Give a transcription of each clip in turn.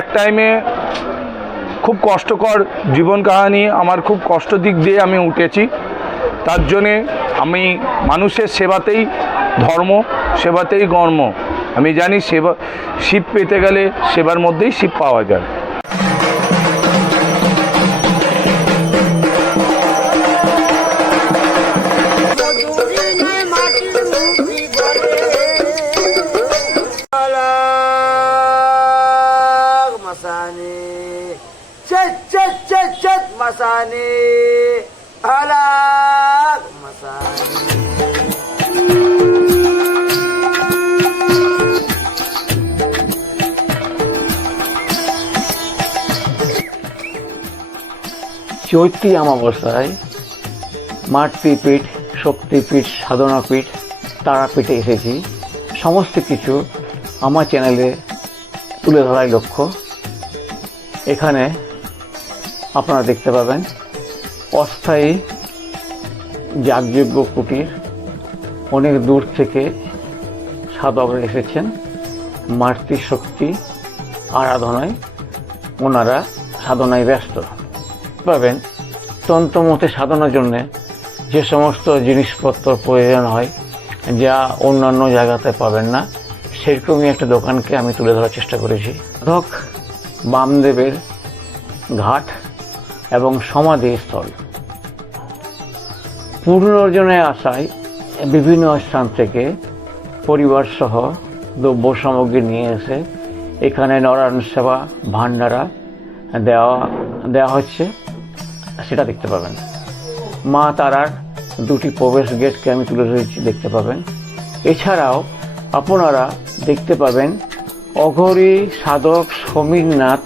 এক টাইমে খুব কষ্টকর জীবন কাহানি, আমার খুব কষ্ট দিক দিয়ে আমি উঠেছি। তার জন্যে আমি মানুষের সেবাতেই ধর্ম, সেবাতেই গর্ম। আমি জানি সেবা, শিব পেতে গেলে সেবার মধ্যেই শিব পাওয়া যায়। চৈত্রী অমাবস্যায় মাতৃপীঠ, শক্তিপীঠ, সাধনাপীঠ, তারাপীঠে এসেছি। সমস্ত কিছু আমার চ্যানেলে তুলে ধরাই লক্ষ্য। এখানে আপনারা দেখতে পাবেন অস্থায়ী যাগযজ্ঞ কুটির অনেক দূর থেকে সাধকরা এসেছেন। মাতৃশক্তি আরাধনায় ওনারা সাধনায় ব্যস্ত। পাবেন তন্ত্রমতে সাধনার জন্যে যে সমস্ত জিনিসপত্র প্রয়োজন হয় যা অন্যান্য জায়গাতে পাবেন না, সেরকমই একটা দোকানকে আমি তুলে ধরার চেষ্টা করেছি। সাধক বামদেবের ঘাট এবং সমাধি সমাধিস্থল পুনর্জনে আসায় বিভিন্ন স্থান থেকে পরিবার সহ দ্রব্য সামগ্রী নিয়ে এসে এখানে নারায়ণ সেবা ভান্ডারা দেওয়া দেওয়া হচ্ছে। সেটা দেখতে পাবেন। মা তারার দুটি প্রবেশ গেটকে আমি তুলে ধরেছি, দেখতে পাবেন। এছাড়াও আপনারা দেখতে পাবেন অঘরী সাধক সমীরনাথ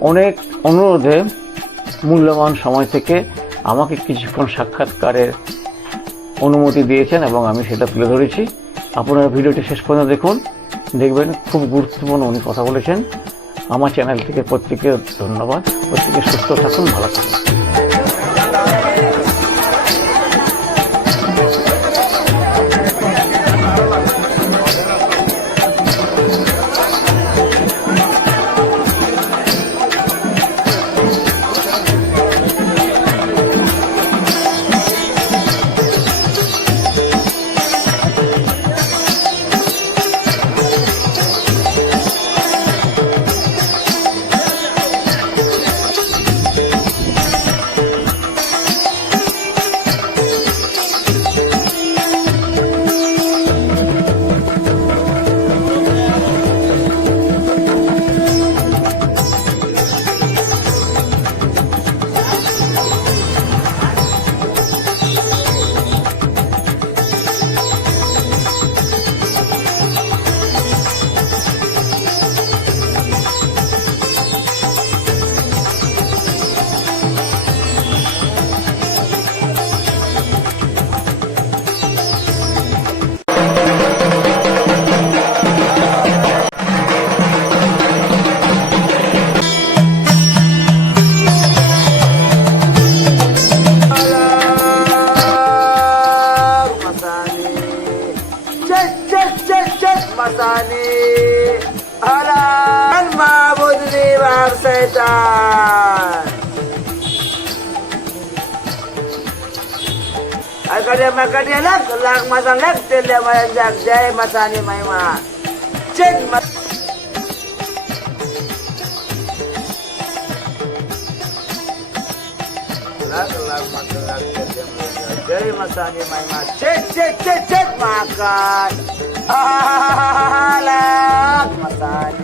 অনেক অনুরোধে মূল্যবান সময় থেকে আমাকে কিছুক্ষণ সাক্ষাৎকারের অনুমতি দিয়েছেন এবং আমি সেটা তুলে ধরেছি। আপনারা ভিডিওটি শেষ পর্যন্ত দেখুন। দেখবেন খুব গুরুত্বপূর্ণ উনি কথা বলেছেন। আমার চ্যানেল থেকে প্রত্যেকের ধন্যবাদ। প্রত্যেকে সুস্থ থাকুন ভালো থাকুন। मसाने हरान माबूद दीवार सैतान अकडे मकडे लख लाख मसा लख तेल्या मया जग जय मसाने महिमा. सांगे महिमा. चेट चेट चेट चेट महाकाल मसाने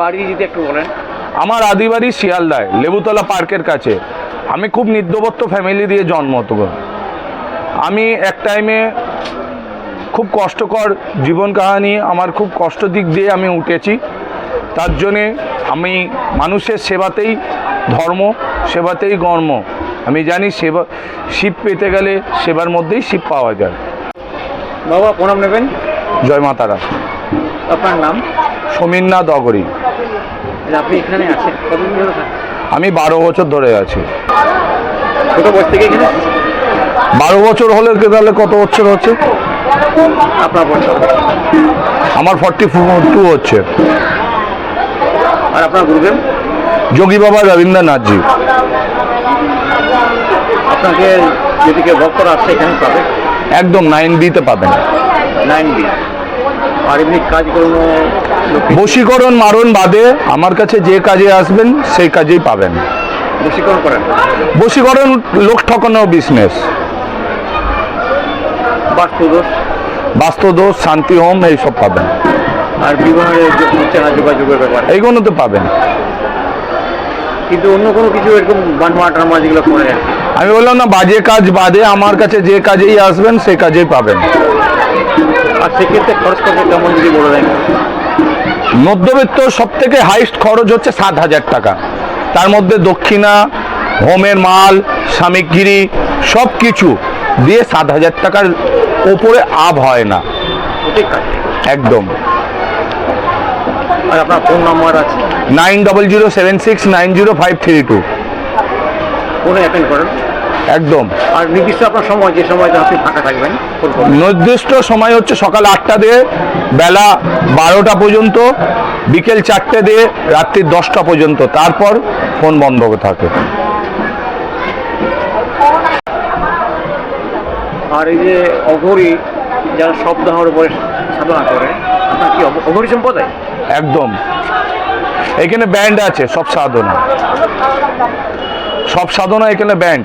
বাড়ি যদি একটু বলেন। আমার আদিবাড়ি শিয়ালদায় লেবুতলা পার্কের কাছে। আমি খুব নিদ্যবত্ত ফ্যামিলি দিয়ে জন্ম তো আমি এক টাইমে খুব কষ্টকর জীবন কাহানি আমার খুব কষ্ট দিক দিয়ে আমি উঠেছি। তার জন্যে আমি মানুষের সেবাতেই ধর্ম সেবাতেই কর্ম আমি জানি সেবা শিব পেতে গেলে সেবার মধ্যেই শিব পাওয়া যায়। বাবা প্রণাম নেবেন। জয় মাতারা আপনার নাম? সমীরনাথ অগরী আপনি এখানে আছেন কতদিন ধরে আমি বারো বছর ধরে আছি। ছোট বয়স থেকে এখানে? বারো বছর হলে কি তাহলে কত বছর হচ্ছে? আপনার আমার ফর্টি টু হচ্ছে। আর আপনার গুরুদেব? যোগী বাবা রবীন্দ্রনাথজি আপনাকে যদি কেউ ভক্তরা আসছে এখানে পাবে? একদম নাইন বিতে পাবেন। নাইন বি কাজকর্ম বশীকরণ মারণ বাদে আমার কাছে যে কাজে আসবেন সেই কাজেই পাবেন। বশীকরণ করেন। বশীকরণ লোক ঠকানো বিজনেস বাস্তুদোষ। বাস্তুদোষ শান্তি হোম এইসব পাবেন। আর বিবাহের চেনা যোগাযোগের ব্যাপার। এইগুলো তো পাবেন। কিন্তু অন্য কোনো কিছু এরকম বানমা টানমা যেগুলো করে আমি বললাম না বাজে কাজ বাদে আমার কাছে যে কাজেই আসবেন সেই কাজেই পাবেন। আর সেক্ষেত্রে খরচ কেমন যদি বলে দেন? মধ্যবিত্ত সব থেকে হাইস্ট খরচ হচ্ছে সাত হাজার টাকা। তার মধ্যে দক্ষিণা হোমের মাল সামগ্রী সব কিছু দিয়ে সাত হাজার টাকার ওপরে আপ হয় না। ঠিক আছে। একদম। আর আপনার ফোন নাম্বার আছে? Nine double zero seven six nine zero five three two. ফোনে অ্যাটেন্ড করেন। একদম। আর নির্দিষ্ট আপনার সময় যে সময়টা আপনি ফাঁকা থাকবেন নির্দিষ্ট সময় হচ্ছে সকাল আটটা দিয়ে বেলা বারোটা পর্যন্ত বিকেল চারটে দিয়ে রাত্রি দশটা পর্যন্ত তারপর ফোন বন্ধ থাকে। আর এই যে অঘরি যারা সপ্তাহের উপরে সাধনা করে আপনার কি অঘরি সম্প্রদায়? একদম। এখানে ব্যান্ড আছে সব সাধনা। সব সাধনা এখানে ব্যান্ড